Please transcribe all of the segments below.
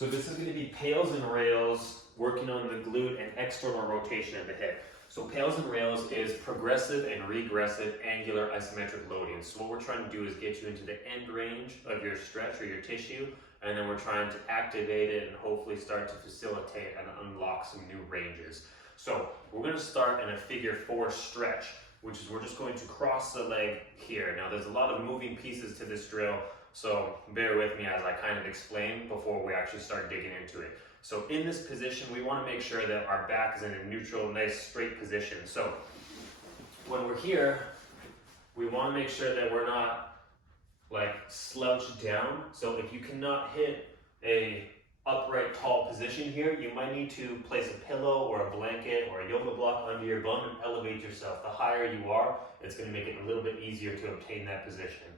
So this is going to be pails and rails, working on the glute and external rotation of the hip. So pails and rails is progressive and regressive angular isometric loading. So what we're trying to do is get you into the end range of your stretch or your tissue, and then we're trying to activate it and hopefully start to facilitate and unlock some new ranges. So we're going to start in a figure 4 stretch, which is we're just going to cross the leg here. Now there's a lot of moving pieces to this drill, so bear with me as I kind of explain before we actually start digging into it. So in this position, we want to make sure that our back is in a neutral, nice, straight position. So when we're here, we want to make sure that we're not like slouched down. So if you cannot hit a upright, tall position here, you might need to place a pillow or a blanket or a yoga block under your bum and elevate yourself. The higher you are, it's going to make it a little bit easier to obtain that position.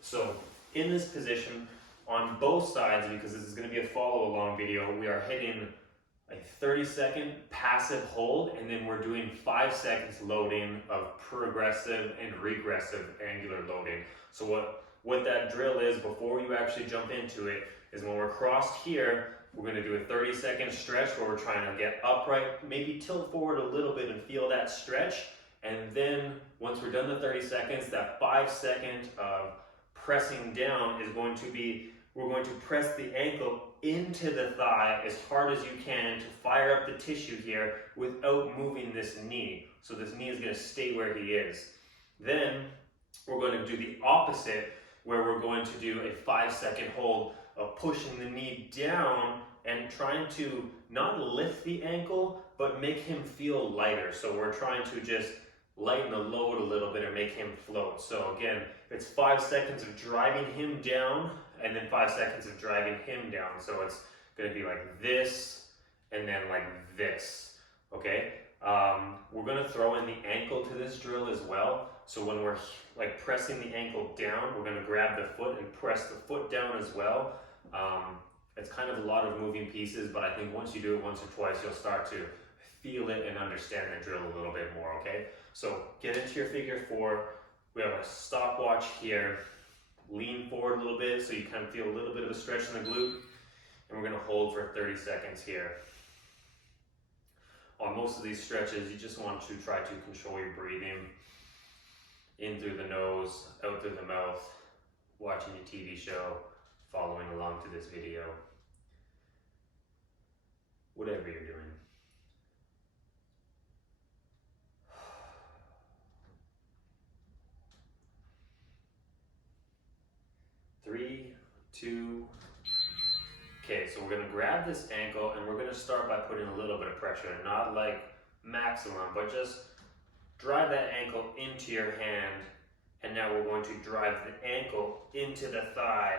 So in this position, on both sides, because this is going to be a follow-along video, we are hitting a 30-second passive hold, and then we're doing 5 seconds loading of progressive and regressive angular loading. So what that drill is, before you actually jump into it, is when we're crossed here, we're going to do a 30-second stretch where we're trying to get upright, maybe tilt forward a little bit and feel that stretch. And then once we're done the 30 seconds, that 5-second of pressing down is going to be, we're going to press the ankle into the thigh as hard as you can to fire up the tissue here without moving this knee. So this knee is going to stay where he is. Then we're going to do the opposite, where we're going to do a 5-second hold of pushing the knee down and trying to not lift the ankle, but make him feel lighter. So we're trying to just lighten the load a little bit and make him float. So again, it's 5 seconds of driving him down and then 5 seconds of driving him down. So it's going to be like this and then like this, okay? We're going to throw in the ankle to this drill as well. So when we're like pressing the ankle down, we're going to grab the foot and press the foot down as well. It's kind of a lot of moving pieces, but I think once you do it once or twice, you'll start to feel it and understand the drill a little bit more, okay? So get into your figure 4. We have a stopwatch here. Lean forward a little bit so you kind of feel a little bit of a stretch in the glute. And we're going to hold for 30 seconds here. On most of these stretches, you just want to try to control your breathing. In through the nose, out through the mouth, watching your TV show, following along to this video. Whatever you're doing. Three, 2, okay, so we're going to grab this ankle and we're going to start by putting a little bit of pressure, not like maximum, but just drive that ankle into your hand, and now we're going to drive the ankle into the thigh,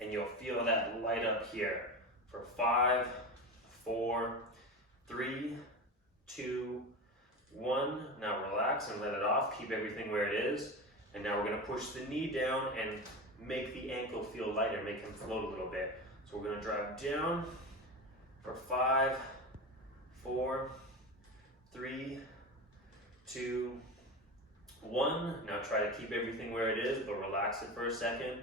and you'll feel that light up here for 5, 4, 3, 2, 1. Now relax and let it off. Keep everything where it is. And now we're going to push the knee down and make the ankle feel lighter, make him float a little bit. So we're going to drive down for 5, 4, 3, 2, 1. Now try to keep everything where it is, but relax it for a second.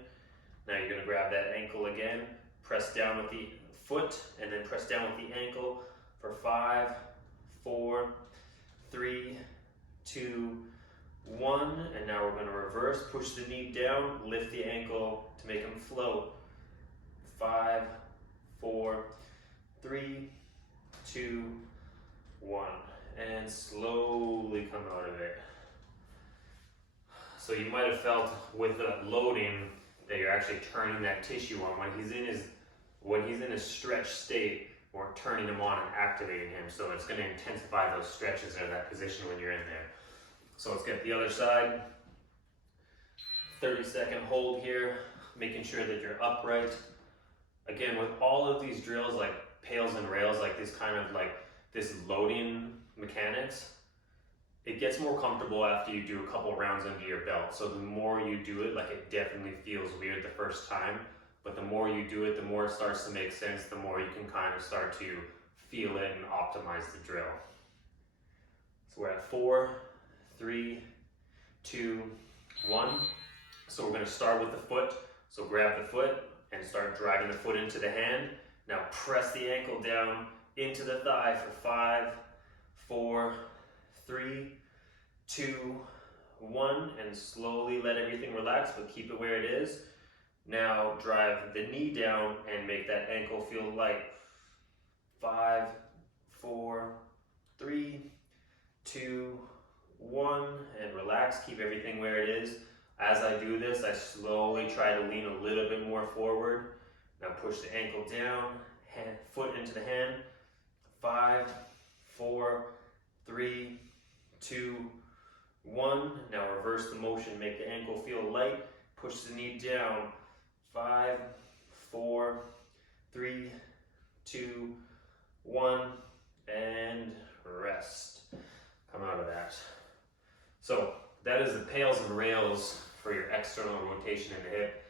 Now you're going to grab that ankle again, press down with the foot, and then press down with the ankle for 5, 4, 3, 2, 1. And now we're going to reverse, push the knee down, lift the ankle to make him float. 5, 4, 3, 2, 1. And slowly come out of it. So you might have felt with the loading that you're actually turning that tissue on. When he's in his stretch state, we're turning him on and activating him. So it's going to intensify those stretches or that position when you're in there. So let's get the other side. 30-second hold here, making sure that you're upright. Again, with all of these drills like pails and rails, like this kind of like this loading mechanics, it gets more comfortable after you do a couple rounds under your belt. So the more you do it, like it definitely feels weird the first time, but the more you do it, the more it starts to make sense, the more you can kind of start to feel it and optimize the drill. So we're at 4, 3, 2, 1. So we're going to start with the foot. So grab the foot and start driving the foot into the hand. Now press the ankle down into the thigh for 5, 4, 3, 2, 1, and slowly let everything relax, but keep it where it is. Now drive the knee down and make that ankle feel light. 5, 4, 3, 2, 1, and relax, keep everything where it is. As I do this, I slowly try to lean a little bit more forward. Now push the ankle down, foot into the hand. 5, 4, 3, 2, 1. Now reverse the motion, make the ankle feel light. Push the knee down. 5, 4, 3, 2, 1, and rest. Come out of that. So that is the Pails and Rails for your external rotation in the hip.